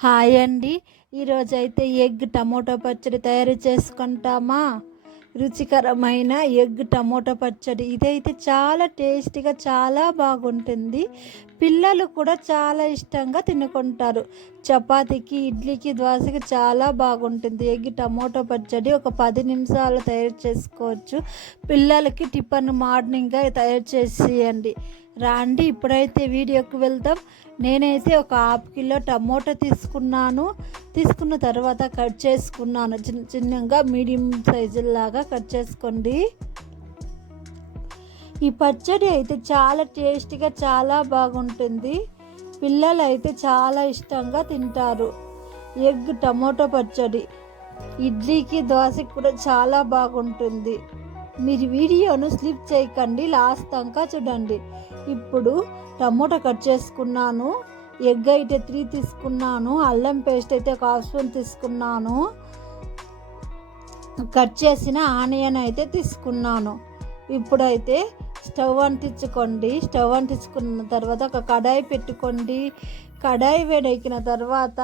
Hi అండి. ఈరోజైతే egg tomato పచ్చడి తయారు చేసుకుంటామా? రుచికరమైన ఎగ్ టమోటా పచ్చడి. ఇదైతే చాలా టేస్టీగా చాలా బాగుంటుంది. పిల్లలు కూడా చాలా ఇష్టంగా తినుకుంటారు. చపాతీకి ఇడ్లీకి దోశకి చాలా బాగుంటుంది. ఎగ్ టమోటా పచ్చడి ఒక పది నిమిషాలు తయారు చేసుకోవచ్చు. పిల్లలకి టిఫన్ మార్నింగ్గా తయారు చేసేయండి. రాండి ఇప్పుడైతే వీడియోకి వెళ్దాం. నేనైతే ఒక హాఫ్ కిలో టమోటా తీసుకున్నాను. తీసుకున్న తర్వాత కట్ చేసుకున్నాను. చిన్న చిన్నగా మీడియం సైజులాగా కట్ చేసుకోండి. ఈ పచ్చడి అయితే చాలా టేస్టీగా చాలా బాగుంటుంది. పిల్లలు అయితే చాలా ఇష్టంగా తింటారు. ఎగ్ టమోటో పచ్చడి. ఇడ్లీకి దోశకి కూడా చాలా బాగుంటుంది. మీరు వీడియోను స్లిప్ చేయకండి లాస్ట్ దాకా చూడండి. ఇప్పుడు టమోటా కట్ చేసుకున్నాను ఎగ్ అయితే త్రీ తీసుకున్నాను అల్లం పేస్ట్ అయితే ఒక హాఫ్ స్పూన్ తీసుకున్నాను కట్ చేసిన ఆనియన్ అయితే తీసుకున్నాను. ఇప్పుడైతే స్టవ్ అంటించుకోండి. స్టవ్ అంటించుకున్న తర్వాత ఒక కడాయి పెట్టుకోండి. కడాయి వేడెక్కిన తర్వాత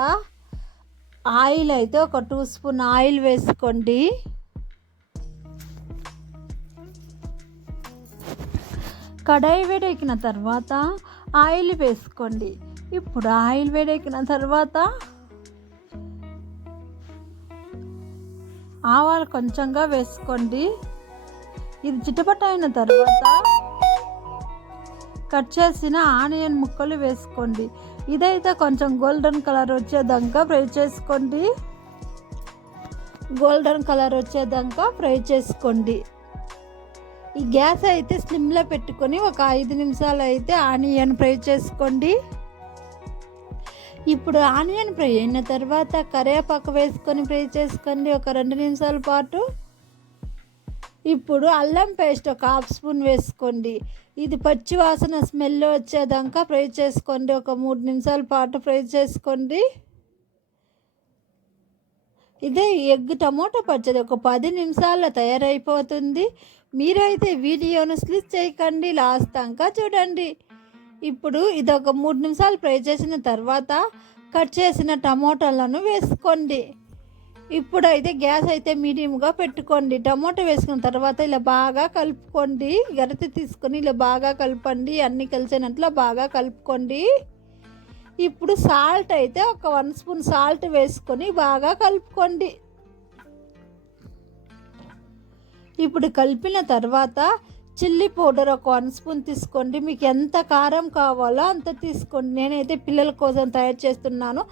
ఆయిల్ అయితే ఒక టూ స్పూన్ ఆయిల్ వేసుకోండి. కడాయి వేడెక్కిన తర్వాత ఆయిల్ వేసుకోండి. ఇప్పుడు ఆయిల్ వేడెక్కిన తర్వాత ఆవాలు కొంచెంగా వేసుకోండి. ఇది చిటపట అయిన తర్వాత కట్ చేసిన ఆనియన్ ముక్కలు వేసుకోండి. ఇదైతే కొంచెం గోల్డెన్ కలర్ వచ్చేదాకా ఫ్రై చేసుకోండి. గోల్డెన్ కలర్ వచ్చేదాకా ఫ్రై చేసుకోండి. ఈ గ్యాస్ అయితే స్లిమ్లో పెట్టుకొని ఒక ఐదు నిమిషాలు అయితే ఆనియన్ ఫ్రై చేసుకోండి. ఇప్పుడు ఆనియన్ ఫ్రై అయిన తర్వాత కరివేపాకు వేసుకొని ఫ్రై చేసుకోండి ఒక రెండు నిమిషాల పాటు. ఇప్పుడు అల్లం పేస్ట్ ఒక హాఫ్ స్పూన్ వేసుకోండి. ఇది పచ్చి వాసన స్మెల్ వచ్చేదాకా ఫ్రై చేసుకోండి. ఒక మూడు నిమిషాల పాటు ఫ్రై చేసుకోండి. ఇదే ఎగ్ టమోటా పచ్చడి ఒక పది నిమిషాల్లో తయారైపోతుంది. మీరైతే వీడియోను స్లిప్ చేయకండి లాస్ట్ దాకా చూడండి. ఇప్పుడు ఇది ఒక మూడు నిమిషాలు ఫ్రై చేసిన తర్వాత కట్ చేసిన టమోటాలను వేసుకోండి. ఇప్పుడైతే గ్యాస్ అయితే మీడియంగా పెట్టుకోండి. టమోటా వేసుకున్న తర్వాత ఇలా బాగా కలుపుకోండి. గరిటె తీసుకొని ఇలా బాగా కలపండి. అన్నీ కలిసినట్లు బాగా కలుపుకోండి. ఇప్పుడు సాల్ట్ అయితే ఒక వన్ స్పూన్ సాల్ట్ వేసుకొని బాగా కలుపుకోండి. ఇప్పుడు కలిపిన తర్వాత చిల్లీ పౌడర్ ఒక వన్ స్పూన్ తీసుకోండి. మీకు ఎంత కారం కావాలో అంత తీసుకోండి. నేనైతే పిల్లల కోసం తయారు చేస్తున్నాను.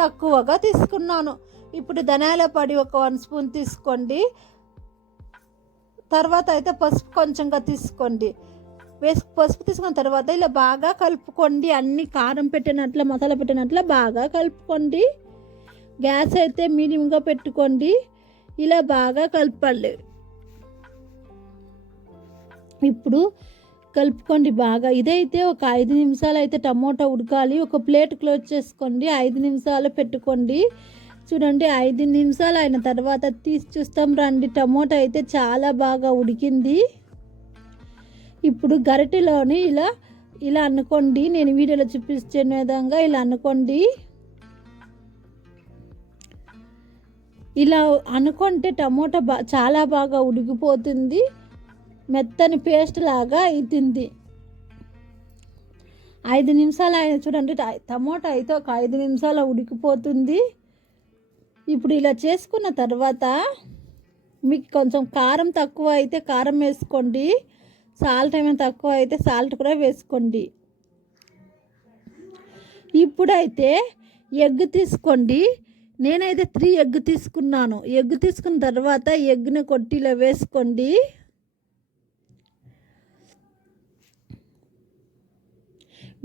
తక్కువగా తీసుకున్నాను. ఇప్పుడు ధనియాల పొడి ఒక వన్ స్పూన్ తీసుకోండి. తర్వాత అయితే పసుపు కొంచెంగా తీసుకోండి. వేసి పసుపు తీసుకున్న తర్వాత ఇలా బాగా కలుపుకోండి. అన్ని కారం పెట్టినట్ల మసాలా పెట్టినట్ల బాగా కలుపుకోండి. గ్యాస్ అయితే మీడియంగా పెట్టుకోండి. ఇలా బాగా కలపండి ఇప్పుడు కలుపుకోండి బాగా. ఇదైతే ఒక ఐదు నిమిషాలు అయితే టమోటా ఉడకాలి. ఒక ప్లేట్ క్లోజ్ చేసుకోండి. ఐదు నిమిషాలు పెట్టుకోండి. చూడండి ఐదు నిమిషాలు అయిన తర్వాత తీసి చూస్తాం రండి. టమోటా అయితే చాలా బాగా ఉడికింది. ఇప్పుడు గరిటెలోని ఇలా ఇలా అనుకోండి. నేను వీడియోలో చూపించే విధంగా ఇలా అనుకోండి. ఇలా అనుకుంటే టమోటా బా చాలా బాగా ఉడికిపోతుంది. మెత్తని పేస్ట్ లాగా అవుతుంది ఐదు నిమిషాలు ఆయన చూడండి టమోటా అయితే ఒక ఐదు నిమిషాలు ఉడికిపోతుంది. ఇప్పుడు ఇలా చేసుకున్న తర్వాత మీకు కొంచెం కారం తక్కువ అయితే కారం వేసుకోండి. సాల్ట్ ఏమైనా తక్కువ అయితే సాల్ట్ కూడా వేసుకోండి. ఇప్పుడైతే ఎగ్ తీసుకోండి. నేనైతే త్రీ ఎగ్ తీసుకున్నాను. ఎగ్ తీసుకున్న తర్వాత ఎగ్ని కొట్టిలో వేసుకోండి.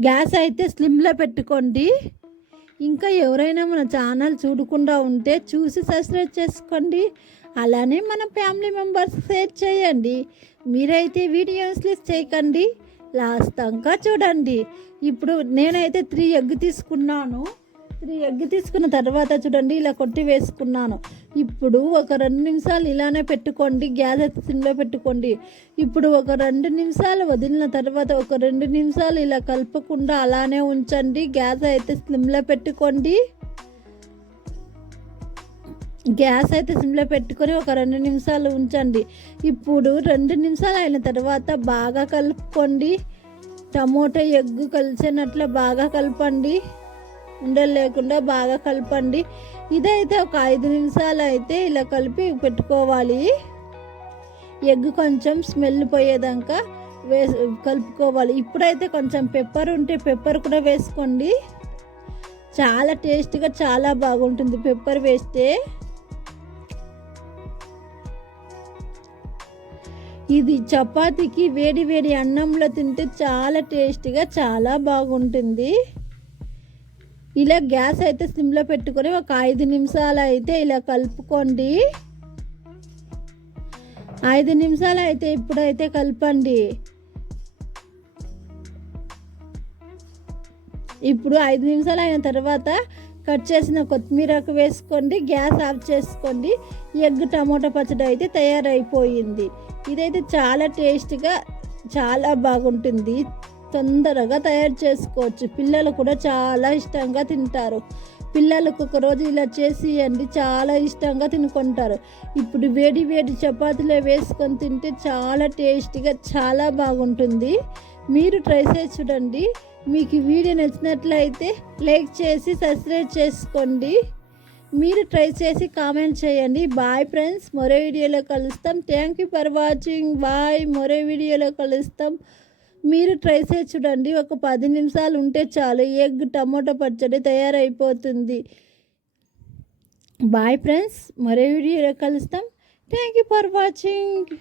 గ్యాస్ అయితే స్లిమ్లో పెట్టుకోండి. ఇంకా ఎవరైనా మన ఛానల్ చూడకుండా ఉంటే చూసి సబ్స్క్రైబ్ చేసుకోండి. అలానే మన ఫ్యామిలీ మెంబర్స్ షేర్ చేయండి. మీరైతే వీడియోస్ లిస్ట్ చేయకండి. లాస్ట్ అంకా చూడండి. ఇప్పుడు నేనైతే త్రీ ఎగ్ తీసుకున్నాను. త్రీ ఎగ్ తీసుకున్న తర్వాత చూడండి ఇలా కొట్టి వేసుకున్నాను. ఇప్పుడు ఒక రెండు నిమిషాలు ఇలానే పెట్టుకోండి గ్యాస్ అయితే సిమ్లో పెట్టుకోండి. ఇప్పుడు ఒక రెండు నిమిషాలు వదిలిన తర్వాత ఒక రెండు నిమిషాలు ఇలా కలపకుండా అలానే ఉంచండి. గ్యాస్ అయితే స్లిమ్లో పెట్టుకోండి. గ్యాస్ అయితే సిమ్లో పెట్టుకొని ఒక రెండు నిమిషాలు ఉంచండి. ఇప్పుడు రెండు నిమిషాలు అయిన తర్వాత బాగా కలుపుకోండి. టమోటా ఎగ్గు కలిసినట్లు బాగా కలపండి. ఉండలు లేకుండా బాగా కలపండి. ఇదైతే ఒక ఐదు నిమిషాలు అయితే ఇలా కలిపి పెట్టుకోవాలి. ఎగ్ కొంచెం స్మెల్ పోయేదాకా వే కలుపుకోవాలి. ఇప్పుడైతే కొంచెం పెప్పర్ ఉంటే పెప్పర్ కూడా వేసుకోండి. చాలా టేస్ట్గా చాలా బాగుంటుంది పెప్పర్ వేస్తే. ఇది చపాతీకి వేడి వేడి అన్నంలో తింటే చాలా టేస్టీగా చాలా బాగుంటుంది. ఇలా గ్యాస్ అయితే సిమ్లో పెట్టుకొని ఒక ఐదు నిమిషాలు అయితే ఇలా కలుపుకోండి. ఐదు నిమిషాలు అయితే ఇప్పుడైతే కలపండి. ఇప్పుడు ఐదు నిమిషాలు అయిన తర్వాత కట్ చేసిన కొత్తిమీరకు వేసుకోండి గ్యాస్ ఆఫ్ చేసుకోండి. ఎగ్ టమోటా పచ్చడి అయితే తయారైపోయింది. ఇదైతే చాలా టేస్ట్గా చాలా బాగుంటుంది. తొందరగా తయారు చేసుకోవచ్చు. పిల్లలు కూడా చాలా ఇష్టంగా తింటారు. పిల్లలకు ఒక రోజు ఇలా చేసి అండి చాలా ఇష్టంగా తినుకుంటారు. ఇప్పుడు వేడి వేడి చపాతీలో వేసుకొని తింటే చాలా టేస్టీగా చాలా బాగుంటుంది. మీరు ట్రై చేసి చూడండి. మీకు వీడియో నచ్చినట్లయితే లైక్ చేసి సబ్స్క్రైబ్ చేసుకోండి. మీరు ట్రై చేసి కామెంట్ చేయండి. బాయ్ ఫ్రెండ్స్ మరో వీడియోలో కలుస్తాం. Thank you for watching. Bye మరో వీడియోలో కలుస్తాం. మీరు ట్రై చేసి చూడండి. ఒక పది నిమిషాలు ఉంటే చాలు. ఎగ్ టమోటా పచ్చడి తయారైపోతుంది. బాయ్ ఫ్రెండ్స్ మరో వీడియోలో కలుస్తాం. Thank you for watching